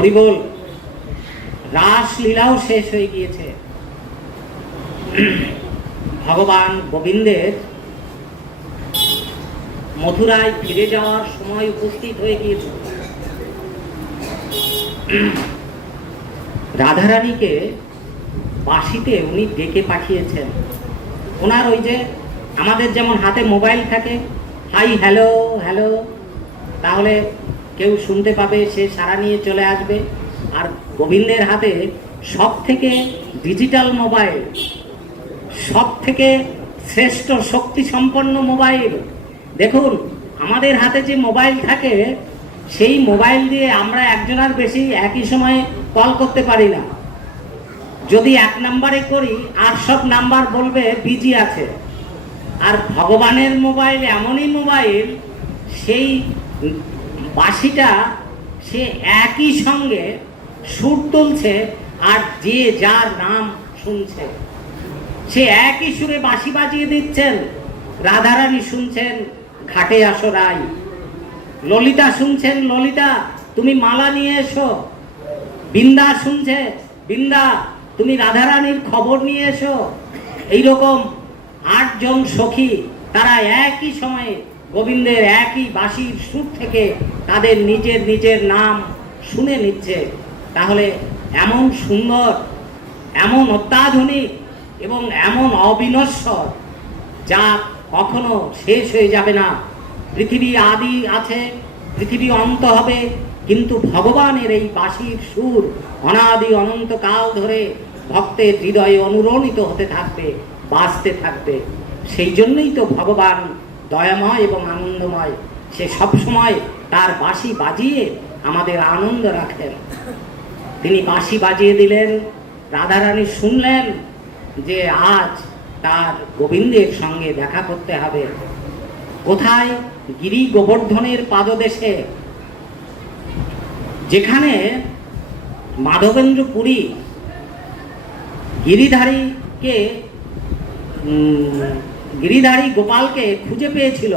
হরিবোল, রাসলীলাও শেষ হয়ে গিয়েছে। ভগবান গোবিন্দের মথুরায় ফিরে যাওয়ার সময় উপস্থিত হয়ে গিয়েছে। রাধারানীকে বাঁশিতে উনি ডেকে পাঠিয়েছেন। ওনার ওই যে আমাদের যেমন হাতে মোবাইল থাকে, হাই হ্যালো হ্যালো, তাহলে কেউ শুনতে পাবে, সে সারা নিয়ে চলে আসবে। আর গোবিন্দের হাতে সব থেকে ডিজিটাল মোবাইল সব থেকে শ্রেষ্ঠ শক্তি সম্পন্ন মোবাইল দেখুন, আমাদের হাতে যে মোবাইল থাকে, সেই মোবাইল দিয়ে আমরা একজনের বেশি একই সময়ে কল করতে পারি না। যদি এক নাম্বারে করি, আর সব নাম্বার বলবে বিজি আছে। আর ভগবানের মোবাইল এমনই মোবাইল সেই বাঁশিটা সে একই সঙ্গে সুর তুলছে আর যে যার নাম শুনছে। সে একই সুরে বাঁশি বাজিয়ে দিচ্ছেন। রাধারানী শুনছেন ঘাটে আসো রাই ললিতা শুনছেন, ললিতা, তুমি মালা নিয়ে এসো। বিন্দা শুনছে, বিন্দা, তুমি রাধারানীর খবর নিয়ে এসো। এইরকম আটজন সখী তারা একই সময়ে গোবিন্দের একই বাঁশির সুর থেকে তাদের নিজের নিজের নাম শুনে নিচ্ছে। তাহলে এমন সুন্দর, এমন অত্যাধুনিক এবং এমন অবিনশ্বর যা কখনো শেষ হয়ে যাবে না। পৃথিবী আদি আছে, পৃথিবী অন্ত হবে, কিন্তু ভগবানের এই বাঁশির সুর অনাদি অনন্তকাল ধরে ভক্তের হৃদয়ে অনুরণিত হতে থাকবে, বাঁচতে থাকবে। সেই জন্যই তো ভগবান দয়াময় এবং আনন্দময়। সে সবসময় তার বাঁশি বাজিয়ে আমাদের আনন্দ রাখেন। তিনি বাঁশি বাজিয়ে দিলেন, রাধারানী শুনলেন যে আজ তার গোবিন্দের সঙ্গে দেখা করতে হবে। কোথায়? গিরি গোবর্ধনের পাদদেশে। যেখানে মাধবেন্দ্র পুরী গিরিধারীকে গিরিধারী গোপালকে খুঁজে পেয়েছিল।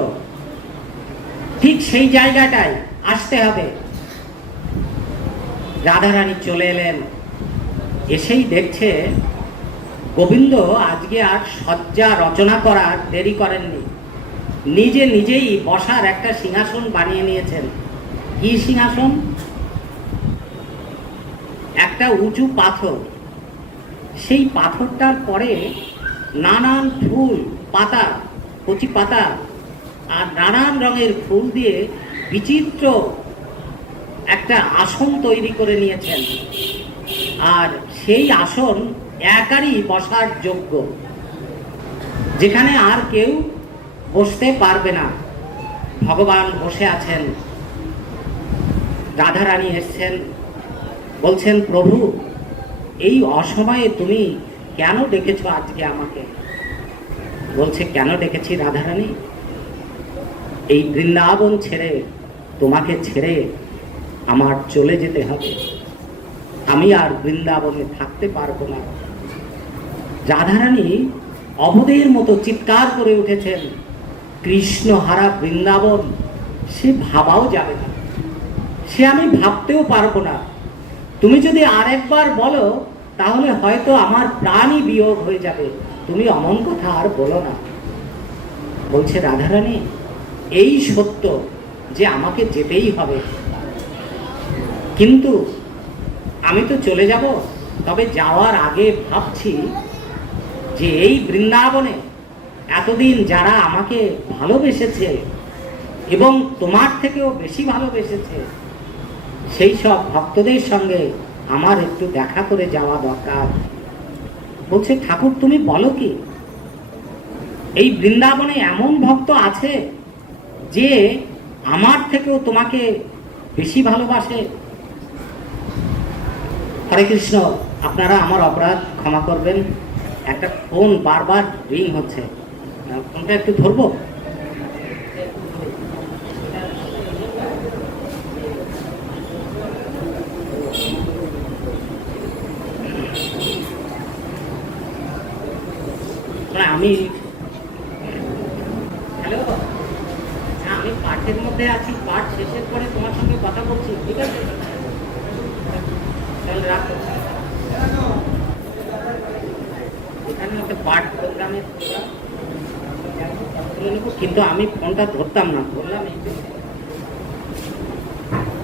ঠিক সেই জায়গাটায় আসতে হবে। রাধারানী চলে এলেন। এসেই দেখছে গোবিন্দ আজকে আর শয্যা রচনা করার দেরি করেননি। নিজে নিজেই বসার একটা সিংহাসন বানিয়ে নিয়েছেন। কি সিংহাসন? একটা উঁচু পাথর। সেই পাথরটার পরে নানান ফুল পাতা, কচি পাতা আর নানান রঙের ফুল দিয়ে বিচিত্র একটা আসন তৈরি করে নিয়েছেন। আর সেই আসন একারই বসার যোগ্য। যেখানে আর কেউ বসতে পারবে না। ভগবান বসে আছেন। রাধারানী এসছেন। বলছেন, প্রভু, এই অসময়ে তুমি কেন ডেকেছ আজকে আমাকে? বলছে, কেন ডেকেছি রাধারানী? এই বৃন্দাবন ছেড়ে তোমাকে ছেড়ে আমার চলে যেতে হবে। আমি আর বৃন্দাবনে থাকতে পারব না। রাধারানী অবধের মতো চিৎকার করে উঠেছেন, কৃষ্ণ হারা বৃন্দাবন, সে ভাবাও যাবে না। সে আমি ভাবতেও পারব না। তুমি যদি আরেকবার বলো, তাহলে হয়তো আমার প্রাণই বিয়োগ হয়ে যাবে। তুমি অমন কথা আর বলো না। বলছে, রাধারানী, এই সত্য যে আমাকে যেতেই হবে। কিন্তু আমি তো চলে যাব, তবে যাওয়ার আগে ভাবছি যে এই বৃন্দাবনে এতদিন যারা আমাকে ভালোবেসেছে এবং তোমার থেকেও বেশি ভালোবেসেছে, সেই সব ভক্তদের সঙ্গে আমার একটু দেখা করে যাওয়া দরকার। বলছে, ঠাকুর, তুমি বলো কি? এই বৃন্দাবনে এমন ভক্ত আছে যে আমার থেকেও তোমাকে বেশি ভালোবাসে? হরে কৃষ্ণ, আপনারা আমার অপরাধ ক্ষমা করবেন। একটা ফোন বারবার রিং হচ্ছে। ফোনটা একটু ধরবো? না, আমি হ্যালো? হ্যাঁ আমি পাঠের মধ্যে আছি পাঠ শেষের পরে তোমার সঙ্গে কথা বলছি ঠিক আছে? তাহলে রাখো। এখানে একটা পার্ট প্রোগ্রামের কিন্তু আমি ফোনটা ধরতাম না ধরলাম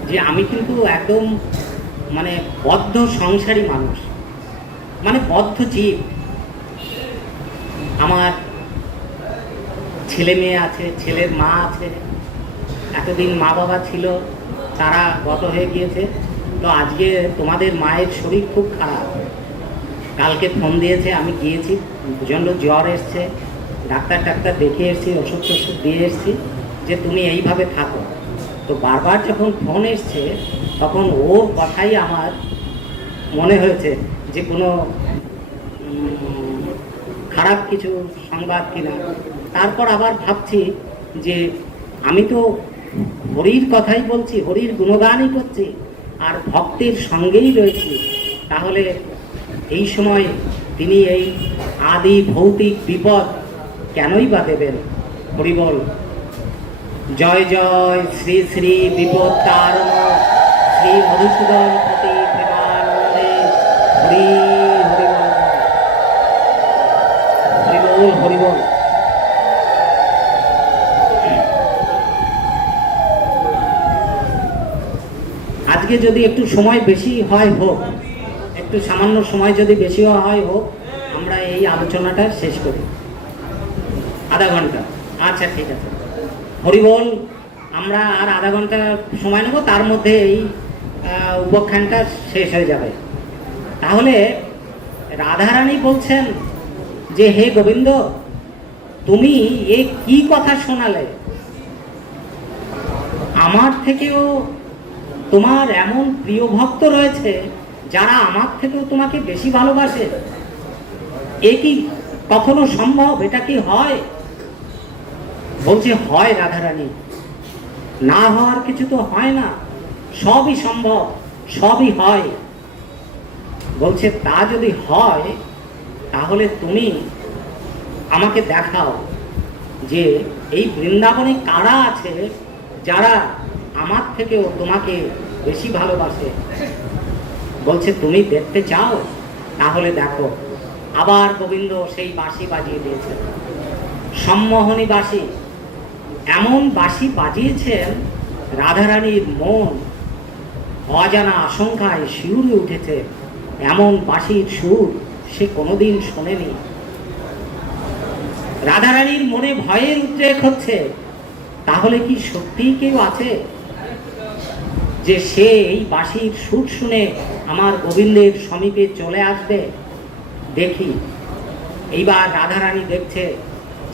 যে আমি কিন্তু একদম মানে বদ্ধ সংসারী মানুষ। মানে বদ্ধ জীব। আমার ছেলে মেয়ে আছে, ছেলের মা আছে। এতদিন মা বাবা ছিল, তারা গত হয়ে গিয়েছে। তো আজকে তোমাদের মায়ের শরীর খুব খারাপ। কালকে ফোন দিয়েছে, আমি গিয়েছি, প্রচণ্ড জ্বর এসছে। ডাক্তার টাক্তার দেখে এসেছি, ওষুধ টষুধ দিয়ে এসেছি যে তুমি এইভাবে থাকো। তো বারবার যখন ফোন এসছে, তখন ওর কথাই আমার মনে হয়েছে যে কোনো খারাপ কিছু সংবাদ কিনা। তারপর আবার ভাবছি যে আমি তো হরির কথাই বলছি, হরির গুণগানই করছি, আর ভক্তের সঙ্গেই রয়েছি। তাহলে এই সময় তিনি এই আদি ভৌতিক বিপদ কেনই বা দেবেন? হরিবল জয় জয়, শ্রী শ্রী বিপদ তারণ শ্রী মধুসূদন হরিবল হরিবল। আজকে যদি একটু সময় বেশি হয় হোক, একটু সামান্য সময় যদি বেশি হয় হোক, আমরা এই আলোচনাটা শেষ করি। আধা ঘণ্টা। আচ্ছা ঠিক আছে। হরিবল, আমরা আর আধা ঘণ্টা সময় নেব, তার মধ্যে এই উপাখ্যানটা শেষ হয়ে যাবে। তাহলে রাধারানী বলছেন যে, হে গোবিন্দ, তুমি এ কি কথা শোনালে? আমার থেকেও তোমার এমন প্রিয় ভক্ত রয়েছে যারা আমার থেকেও তোমাকে বেশি ভালোবাসে। এ কি কখনো সম্ভব? এটা কি হয়? বলছে, হয় রাধারানী। না হওয়ার কিছু তো হয় না। সবই সম্ভব, সবই হয়। বলছে, তা যদি হয় তাহলে তুমি আমাকে দেখাও যে এই বৃন্দাবনে কারা আছে যারা আমার থেকেও তোমাকে বেশি ভালোবাসে। বলছে, তুমি দেখতে চাও? তাহলে দেখো। আবার গোবিন্দ সেই বাঁশি বাজিয়ে দিয়েছে। সম্মোহনী বাঁশি। এমন বাঁশি বাজিয়েছেন রাধারানীর মন। অজানা আশঙ্কায় শিউরে উঠেছে এমন বাঁশির সুর। সে কোনোদিন শোনেনি। রাধারানীর মনে ভয়ের উদ্রেক হচ্ছে। তাহলে কি সত্যিই কেউ আছে? যে সে এই বাঁশির সুর শুনে আমার গোবিন্দের সমীপে চলে আসবে? দেখি। এইবার রাধারানী দেখছে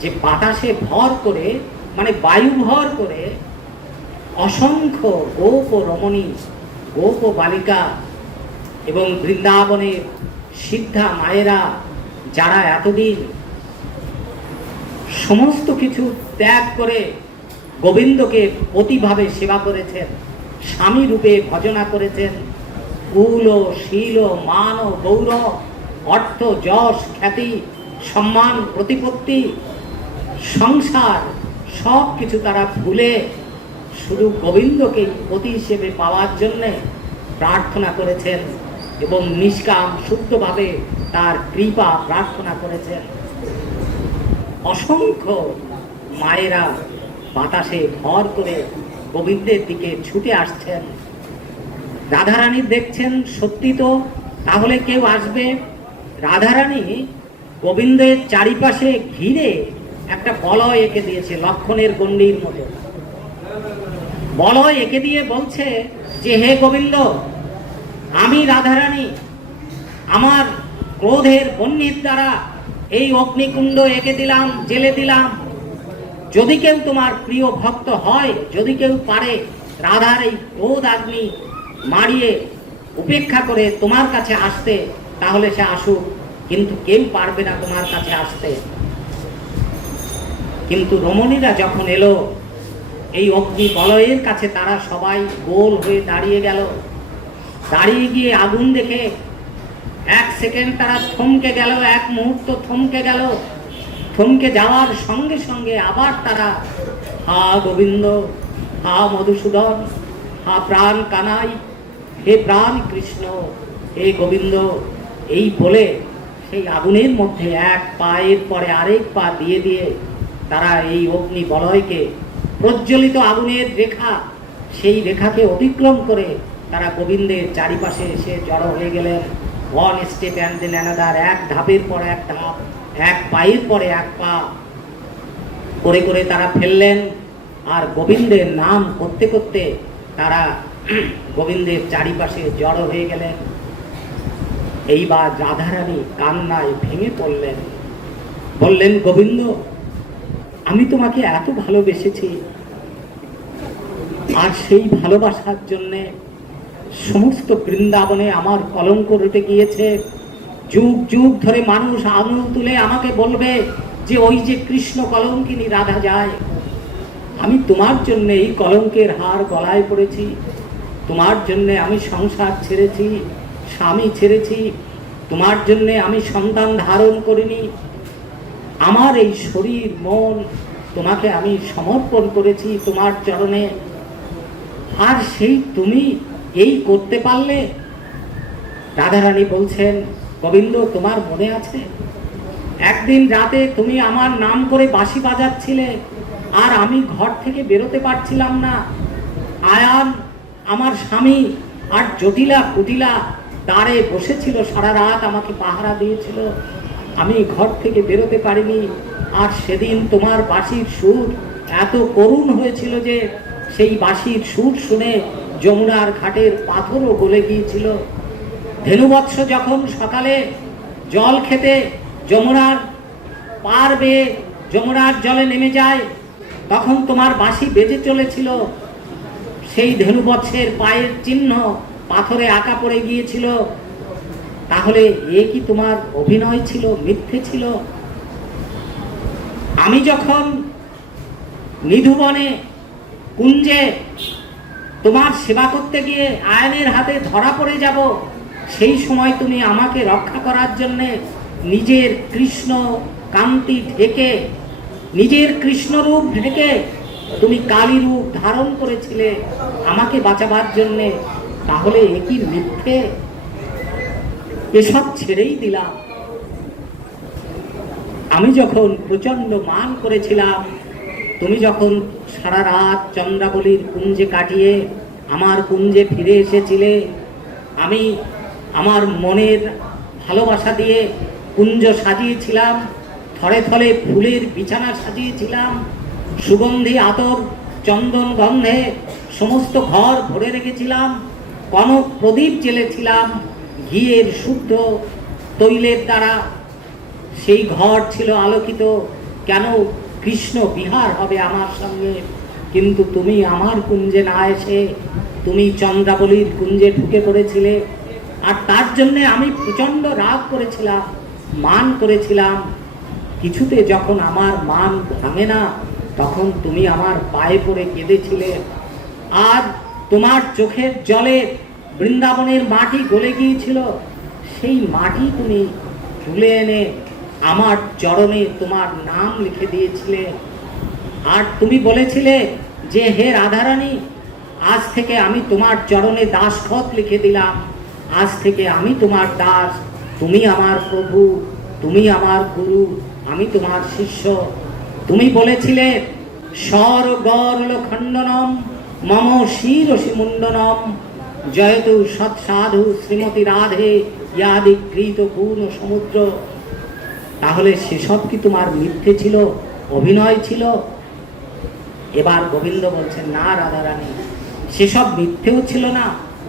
যে বাতাসে ভর করে মানে বায়ু ভর করে, অসংখ্য গোপ রমণী, গোপ বালিকা এবং বৃন্দাবনের সিদ্ধা, মায়েরা, যারা এতদিন সমস্ত কিছু ত্যাগ করে গোবিন্দকে অতিভাবে সেবা করেছেন, স্বামী রূপে ভজনা করেছেন, কুল, শীল, মান গৌরব অর্থ, যশ, খ্যাতি, সম্মান, প্রতিপত্তি, সংসার, সব কিছু তারা ভুলে শুধু গোবিন্দকে পতি হিসেবে পাওয়ার জন্যে প্রার্থনা করেছেন। এবং নিষ্কাম শুদ্ধভাবে তার কৃপা প্রার্থনা করেছেন অসংখ্য মায়েরা বাতাসে ভর করে গোবিন্দের দিকে ছুটে আসছেন। রাধারানী দেখছেন, সত্যি তো? তাহলে কেউ আসবে? রাধারানী গোবিন্দের চারিপাশে ঘিরে একটা বলয় এঁকে দিয়েছে, লক্ষণের গণ্ডির মতো। বলয় এঁকে দিয়ে বলছে যে, হে গোবিন্দ আমি রাধারানী, আমার ক্রোধের বন্যের দ্বারা এই অগ্নিকুণ্ড এঁকে দিলাম, জেলে দিলাম। যদি কেউ তোমার প্রিয় ভক্ত হয়, যদি কেউ পারে রাধার এই ক্রোধ আগ্নি মারিয়ে উপেক্ষা করে তোমার কাছে আসতে, তাহলে সে আসুক, কিন্তু কেউ পারবে না তোমার কাছে আসতে। কিন্তু রমণীরা যখন এলো, এই অগ্নি বলয়ের কাছে তারা সবাই গোল হয়ে দাঁড়িয়ে গেল। দাঁড়িয়ে গিয়ে আগুন দেখে এক সেকেন্ড তারা থমকে গেল, এক মুহূর্ত থমকে গেল। থমকে যাওয়ার সঙ্গে সঙ্গে আবার তারা, হা গোবিন্দ, হা মধুসূদন, হা প্রাণ কানাই, হে প্রাণ কৃষ্ণ, হে গোবিন্দ। এই বলে সেই আগুনের মধ্যে এক পায়ের পরে আরেক পা দিয়ে দিয়ে তারা এই অগ্নি বলয়কে প্রজ্বলিত আগুনের রেখা, সেই রেখাকে অতিক্রম করে তারা গোবিন্দের চারিপাশে এসে জড়ো হয়ে গেলেন। One step and then another এক ধাপের পর এক ধাপ, এক পায়ের পরে এক পা করে করে তারা ফেললেন। আর গোবিন্দের নাম করতে করতে তারা গোবিন্দের চারিপাশে জড়ো হয়ে গেলেন। এইবার রাধারানী কান্নায় ভেঙে পড়লেন। বললেন, গোবিন্দ, আমি তোমাকে এত ভালোবেসেছি। আর সেই ভালোবাসার জন্যে সমস্ত বৃন্দাবনে আমার কলঙ্ক রটে গিয়েছে। যুগ যুগ ধরে মানুষ আঙুল তুলে আমাকে বলবে যে ওই যে কৃষ্ণ কলঙ্কিনী রাধা যায়। আমি তোমার জন্য এই কলঙ্কের হার গলায় পড়েছি। তোমার জন্য আমি সংসার ছেড়েছি, স্বামী ছেড়েছি। তোমার জন্য আমি সন্তান ধারণ করিনি। আমার এই শরীর, মন তোমাকে আমি সমর্পণ করেছি তোমার চরণে। আর সেই তুমি এই করতে পারলে রাধারানী বলছেন, গোবিন্দ, তোমার মনে আছে? একদিন রাতে তুমি আমার নাম করে বাঁশি বাজাচ্ছিলে আর আমি ঘর থেকে বেরোতে পারছিলাম না। আয়ান, আমার স্বামী আর জটিলা কুটিলা দাঁড়ে বসেছিল, সারা রাত আমাকে পাহারা দিয়েছিল। আমি ঘর থেকে বেরোতে পারিনি আর সেদিন তোমার বাঁশির সুর এত করুণ হয়েছিল যে সেই বাঁশির সুর শুনে যমুনার ঘাটের পাথরও গলে গিয়েছিল। ধেনুবৎস যখন সকালে জল খেতে যমুনার পার বেয়ে যমুনার জলে নেমে যায়, তখন তোমার বাঁশি বেজে চলেছিল। সেই ধেনুবৎসের পায়ের চিহ্ন পাথরে আঁকা পড়ে গিয়েছিল। তাহলে এ কি তোমার অভিনয় ছিল, মিথ্যে ছিল? আমি যখন নিধুবনে কুঞ্জে তোমার সেবা করতে গিয়ে আয়নের হাতে ধরা পড়ে যাব, সেই সময় তুমি আমাকে রক্ষা করার জন্যে নিজের কৃষ্ণ কান্তি ঢেকে, নিজের কৃষ্ণরূপ ঢেকে তুমি কালী রূপ ধারণ করেছিলে আমাকে বাঁচাবার জন্যে, তাহলে এ কি মিথ্যে? এসব ছেড়েই দিলাম। আমি যখন প্রচণ্ড মান করেছিলাম, তুমি যখন সারা রাত চন্দ্রাবলীর কুঞ্জে কাটিয়ে আমার কুঞ্জে ফিরে এসেছিলে। আমি আমার মনের ভালোবাসা দিয়ে কুঞ্জ সাজিয়েছিলাম, থরে থরে ফুলের বিছানা সাজিয়েছিলাম, সুগন্ধি আতর, চন্দন গন্ধে সমস্ত ঘর ভরে রেখেছিলাম, কনক প্রদীপ জেলেছিলাম ঘিয়ের শুদ্ধ তৈলের দ্বারা। সেই ঘর ছিল আলোকিত, কেন কৃষ্ণ বিহার হবে আমার সঙ্গে। কিন্তু তুমি আমার কুঞ্জে না এসে, তুমি চন্দ্রাবলীর কুঞ্জে ঢুকে পড়েছিলে। আর তার জন্যে আমি প্রচণ্ড রাগ করেছিলাম, মান করেছিলাম। কিছুতে যখন আমার মান ভাঙে না, তখন তুমি আমার পায়ে পড়ে কেঁদেছিলে। আর তোমার চোখের জলে বৃন্দাবনের মাটি গলে গিয়েছিল। সেই মাটি তুমি তুলে এনে আমার চরণে তোমার নাম লিখে দিয়েছিলে। আর তুমি বলেছিলে যে, হে রাধারানী, আজ থেকে আমি তোমার চরণে দাসখত লিখে দিলাম। আজ থেকে আমি তোমার দাস, তুমি আমার প্রভু, তুমি আমার গুরু, আমি তোমার শিষ্য। তুমি বলেছিলে স্বর গরল খণ্ডনম মম শিরসি মুন্ডনম জয়তু সৎসাধু শ্রীমতী রাধে ইয়াদি কৃত সমুদ্র। তাহলে সেসব কি তোমার মিথ্যে ছিল, অভিনয় ছিল? এবার গোবিন্দ বলছেন, না রাধারানী সেসব মিথ্যেও ছিল না,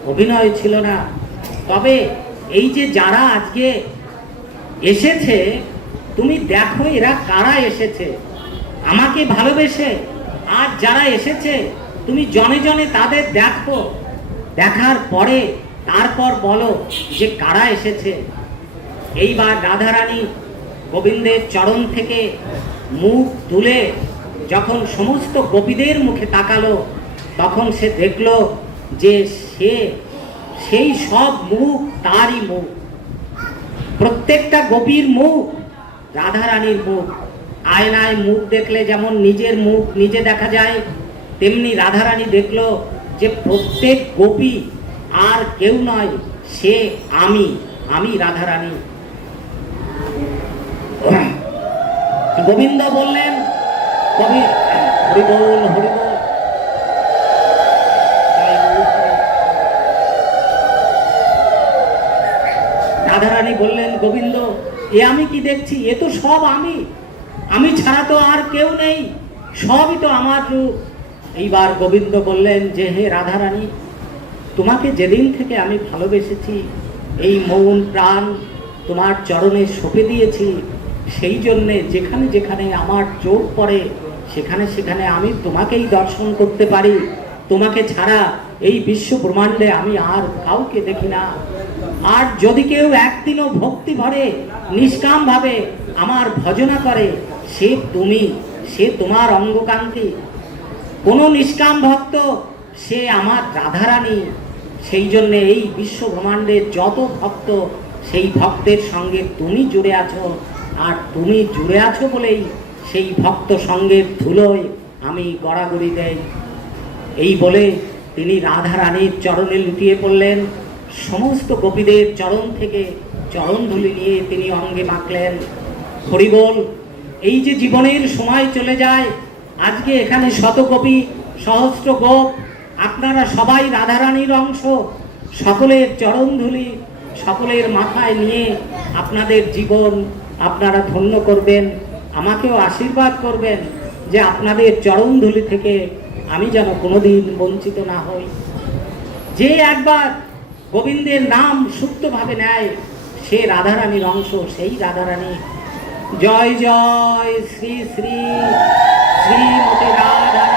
অভিনয় ছিল না। তবে এই যে যারা আজকে এসেছে, তুমি দেখো এরা কারা এসেছে। আমাকে ভালোবেসে আর যারা এসেছে, তুমি জনে জনে তাদের দেখো। দেখার পরে তারপর বলো যে কারা এসেছে। এইবার রাধারানী গোবিন্দের চরণ থেকে মুখ তুলে যখন সমস্ত গোপীদের মুখে তাকালো, তখন সে দেখল যে সে, সেই সব মুখ তারই মুখ। প্রত্যেকটা গোপীর মুখ রাধারানীর মুখ। আয়নায় মুখ দেখলে যেমন নিজের মুখ নিজে দেখা যায়, তেমনি রাধারানী দেখল যে প্রত্যেক গোপী আর কেউ নয়, সে আমি আমি রাধারানী। গোবিন্দ বললেন, কবি হরিবোল হরিবোল। রাধারানী বললেন, গোবিন্দ, এ আমি কি দেখছি? এ তো সব আমি। আমি ছাড়া তো আর কেউ নেই। সবই তো আমার রূপ। এইবার গোবিন্দ বললেন যে, হে রাধারানী, তোমাকে যেদিন থেকে আমি ভালোবেসেছি, এই মৌন প্রাণ তোমার চরণে সঁপে দিয়েছি সেই জন্যে যেখানে যেখানে আমার চোখ পড়ে, সেখানে সেখানে আমি তোমাকেই দর্শন করতে পারি। তোমাকে ছাড়া এই বিশ্ব ব্রহ্মাণ্ডে আমি আর কাউকে দেখি না। আর যদি কেউ একদিনও ভক্তি ভরে, নিষ্কামভাবে আমার ভজনা করে, সে তুমি, সে তোমার অঙ্গকান্তি। কোনো নিষ্কাম ভক্ত, সে আমার রাধারানী। সেই জন্য এই বিশ্ব ব্রহ্মাণ্ডের যত ভক্ত, সেই ভক্তের সঙ্গে তুমি জুড়ে আছো। আর তুমি জুড়ে আছো বলেই সেই ভক্ত সঙ্গের ধুলোয় আমি গড়াগড়ি দেই। এই বলে তিনি রাধারানীর চরণে লুটিয়ে পড়লেন। সমস্ত গোপীদের চরণ থেকে চরণ ধুলি নিয়ে তিনি অঙ্গে মাখলেন। হরিবোল, এই যে জীবনের সময় চলে যায়, আজকে এখানে শত গোপী সহস্র গোপ, আপনারা সবাই রাধারানীর অংশ, সকলের চরণ ধুলি, সকলের মাথায় নিয়ে আপনাদের জীবন আপনারা ধন্য করবেন, আমাকেও আশীর্বাদ করবেন যে আপনাদের চরণ ধুলি থেকে আমি যেন কোনোদিন বঞ্চিত না হই। যে একবার গোবিন্দের নাম সুপ্তভাবে নেয়, সে রাধারানীর অংশ, সেই রাধারানী। জয় জয়, শ্রী শ্রী, শ্রীমতী রাধারানী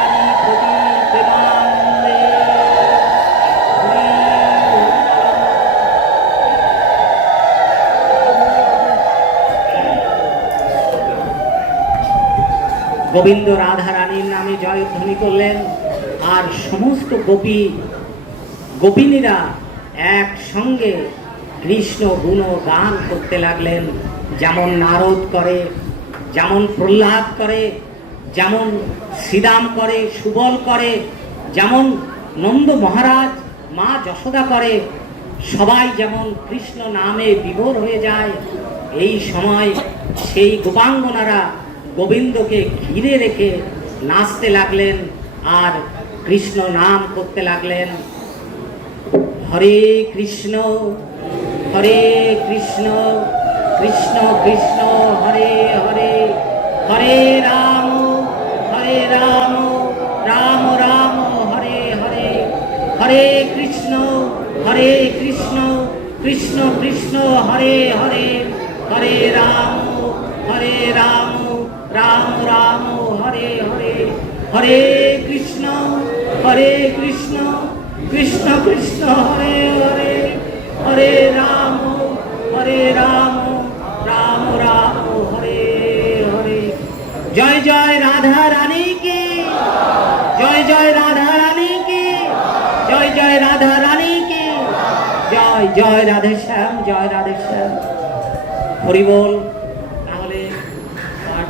গোবিন্দ রাধা রানীর নামে জয়ধ্বনি করলেন। আর সমস্ত গোপী, গোপিনীরা একসঙ্গে কৃষ্ণ গুণ গান করতে লাগলেন। যেমন নারদ করে, যেমন প্রহ্লাদ করে, যেমন শ্রীদাম করে, সুবল করে, যেমন নন্দ মহারাজ, মা যশোদা করে, সবাই যেমন কৃষ্ণ নামে বিভোর হয়ে যায়, এই সময় সেই গোপাঙ্গনারা গোবিন্দকে ঘিরে রেখে নাচতে লাগলেন আর কৃষ্ণ নাম করতে লাগলেন। হরে কৃষ্ণ হরে কৃষ্ণ কৃষ্ণ কৃষ্ণ, হরে হরে হরে জয় রাধে শ্যাম জয় রাধে শ্যাম। হরি বল তাহলে আর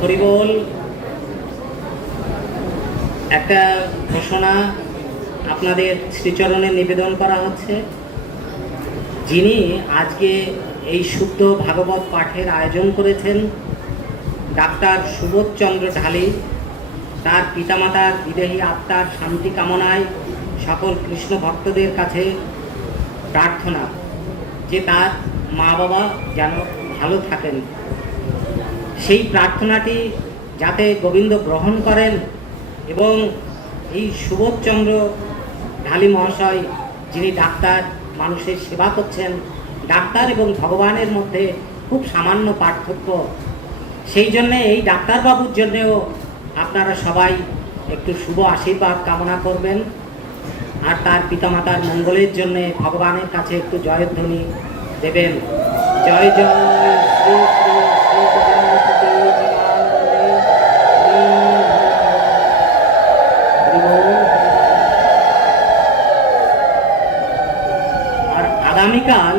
হরিবোল একটা ঘোষণা আপনাদের শ্রীচরণে নিবেদন করা হচ্ছে। যিনি আজকে এই শুদ্ধ ভাগবত পাঠের আয়োজন করেছেন, ডাক্তার সুবোধচন্দ্র ঢালি, তার পিতামাতার বিদেহী আত্মার শান্তি কামনায় সকল কৃষ্ণ ভক্তদের কাছে প্রার্থনা যে তার মা বাবা যেন ভালো থাকেন। সেই প্রার্থনাটি যাতে গোবিন্দ গ্রহণ করেন এবং এই সুবোধচন্দ্র ঢালি মহাশয়, যিনি ডাক্তার, মানুষের সেবা করছেন, ডাক্তার এবং ভগবানের মধ্যে খুব সামান্য পার্থক্য। সেই জন্যে এই ডাক্তারবাবুর জন্যেও আপনারা সবাই একটু শুভ আশীর্বাদ কামনা করবেন। আর তার পিতামাতার মঙ্গলের জন্যে ভগবানের কাছে একটু জয়ধ্বনি দেবেন। জয় জয়, শ্রী শ্রী শ্রী জগন্নাথ হরি বল। আর আগামীকাল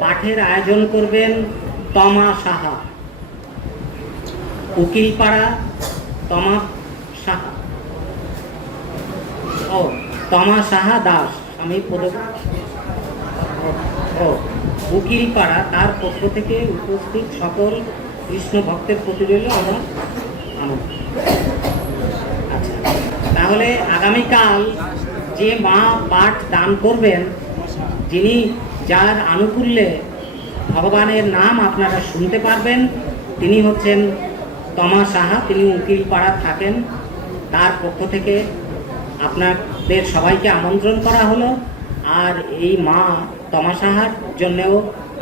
পাঠের আয়োজন করবেন তমা সাহা। উকিলপাড়া তমা সাহা। ও তমা সাহা দাস আমি ও, উকিলপাড়া তার পক্ষ থেকে উপস্থিত সকল কৃষ্ণ ভক্তের প্রতি রইল আমার আচ্ছা তাহলে আগামীকাল যে মা পাঠ দান করবেন যিনি যার আনুকূল্যে ভগবানের নাম আপনারা শুনতে পারবেন তিনি হচ্ছেন তমা সাহা তিনি উকিলপাড়া থাকেন তার পক্ষ থেকে আপনাদের সবাইকে আমন্ত্রণ করা হলো আর এই মা তমা সাহার জন্যেও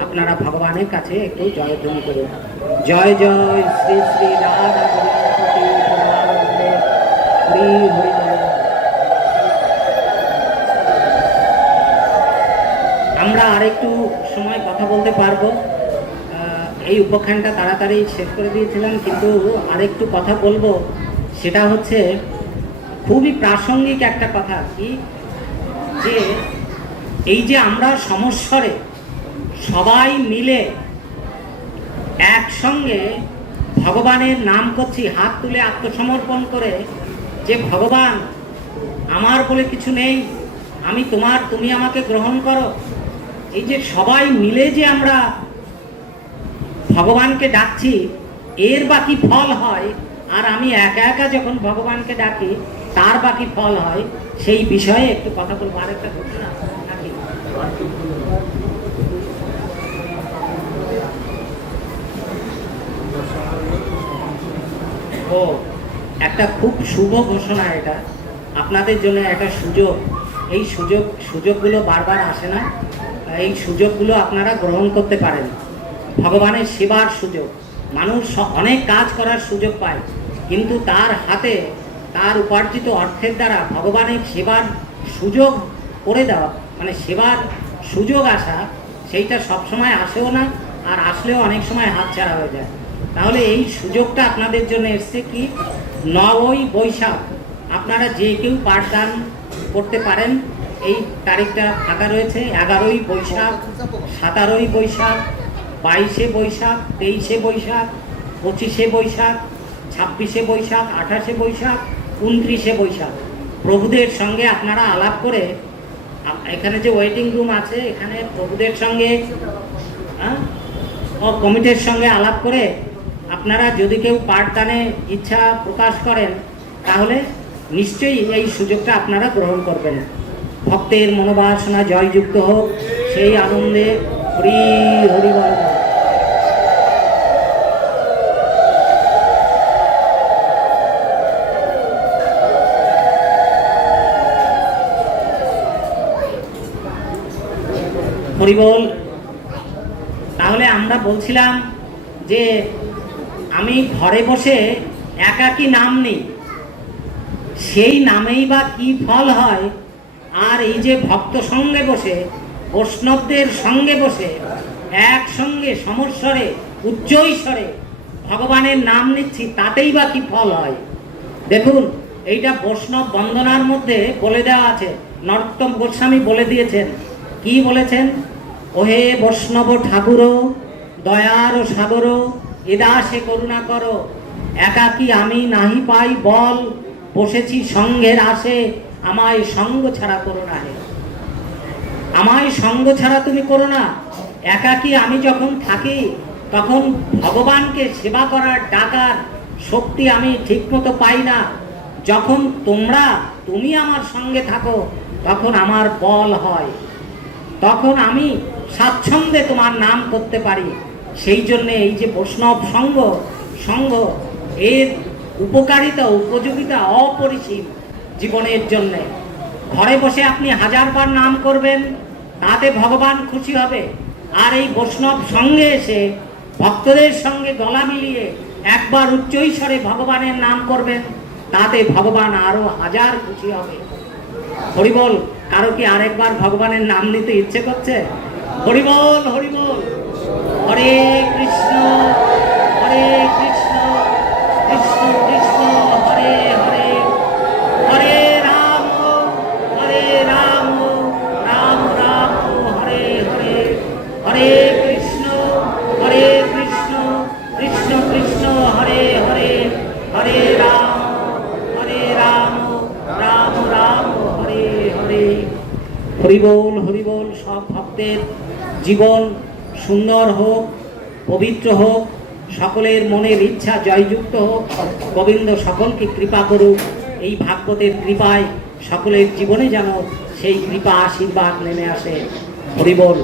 আপনারা ভগবানের কাছে একটু জয়ধ্বনি করুন জয় জয় শ্রী শ্রী রাধা হরি আমরা আরেকটু সময় কথা বলতে পারব। এই উপাখ্যানটা তাড়াতাড়ি শেষ করে দিয়েছিলাম, কিন্তু আরেকটু কথা বলব। সেটা হচ্ছে, খুবই প্রাসঙ্গিক একটা কথা কি, যে এই যে আমরা সমস্বরে সবাই মিলে একসঙ্গে ভগবানের নাম করছি, হাত তুলে আত্মসমর্পণ করে যে ভগবান, আমার বলে কিছু নেই, আমি তোমার, তুমি আমাকে গ্রহণ করো। এই যে সবাই মিলে যে আমরা ভগবানকে ডাকছি, এর বাকি ফল হয়, আর আমি একা একা যখন ভগবানকে ডাকি, তার বাকি ফল হয়, সেই বিষয়ে একটু কথা বলব আরেকটা ঘটনা নাকি? ও, একটা খুব শুভ ঘোষণা এটা। আপনাদের জন্য একটা সুযোগ। এই সুযোগ, সুযোগগুলো বারবার আসে না। এই সুযোগগুলো আপনারা গ্রহণ করতে পারেন। ভগবানের সেবার সুযোগ। মানুষ অনেক কাজ করার সুযোগ পায়, কিন্তু তার হাতে, তার উপার্জিত অর্থের দ্বারা ভগবানের সেবার সুযোগ করে দেওয়া মানে সেবার সুযোগ আসা, সেইটা সবসময় আসেও না, আর আসলেও অনেক সময় হাতছাড়া হয়ে যায়। তাহলে এই সুযোগটা আপনাদের জন্য এসছে কি? নবই বৈশাখ। আপনারা যে কেউ পাঠদান করতে পারেন। এই তারিখটা ফাঁকা রয়েছে। এগারোই বৈশাখ, সাতারোই বৈশাখ, বাইশে বৈশাখ, তেইশে বৈশাখ, পঁচিশে বৈশাখ, ছাব্বিশে বৈশাখ, আঠাশে বৈশাখ, উনত্রিশে বৈশাখ। প্রভুদের সঙ্গে আপনারা আলাপ করে এখানে যে ওয়েটিং রুম আছে, এখানে প্রভুদের সঙ্গে ও কমিটির সঙ্গে আলাপ করে, আপনারা যদি কেউ পাঠদানে ইচ্ছা প্রকাশ করেন, তাহলে নিশ্চয়ই এই সুযোগটা আপনারা গ্রহণ করবেন ভক্তের মনোবাসনা জয়যুক্ত হোক, সেই আনন্দে হরি হরি হরিবল তাহলে আমরা বলছিলাম যে আমি ঘরে বসে একাকি নাম নেই। সেই নামেই বা কি ফল হয়, আর এই যে ভক্ত সঙ্গে বসে, বৈষ্ণবদের সঙ্গে বসে, একসঙ্গে সমস্বরে উচ্চৈস্বরে ভগবানের নাম নিচ্ছি, তাতেই বা কি ফল হয়? দেখুন, এইটা বৈষ্ণব বন্দনার মধ্যে বলে দেওয়া আছে। নরোত্তম গোস্বামী বলে দিয়েছেন। কি বলেছেন? ওহে বৈষ্ণব ঠাকুর দয়ার ও সাগর এদাসে করুণা করো। একাকি আমি নাহি পাই বল বসেছি সঙ্গের আসে আমায় সঙ্গ ছাড়া করো না আমায় সঙ্গ ছাড়া তুমি করো না। একাকি আমি যখন থাকি, তখন ভগবানকে সেবা করার ডাকার শক্তি আমি ঠিকমতো পাই না। যখন তোমরা, তুমি আমার সঙ্গে থাকো, তখন আমার বল হয়। তখন আমি স্বাচ্ছন্দ্যে তোমার নাম করতে পারি। সেই জন্য এই যে বৈষ্ণব সঙ্গ সঙ্গ, এর উপকারিতা, উপযোগিতা, অপরিসীম জীবনের জন্যে। ঘরে বসে আপনি হাজারবার নাম করবেন, তাতে ভগবান খুশি হবে। আর এই বৈষ্ণব সঙ্গে এসে, ভক্তদের সঙ্গে গলা মিলিয়ে একবার উচ্চৈস্বরে ভগবানের নাম করবেন, তাতে ভগবান আরও হাজার খুশি হবে। হরিবল, কারও কি আরেকবার ভগবানের নাম নিতে ইচ্ছে করছে? হরিবল হরিবল। হরে কৃষ্ণ। হরিবোল হরিবোল, সব ভক্তের জীবন সুন্দর হোক, পবিত্র হোক, সকলের মনের ইচ্ছা জয়যুক্ত হোক। গোবিন্দ সকলকে কৃপা করুক, এই ভাগবতের কৃপায় সকলের জীবনে যেন সেই কৃপা আশীর্বাদ নেমে আসে। হরিবোল।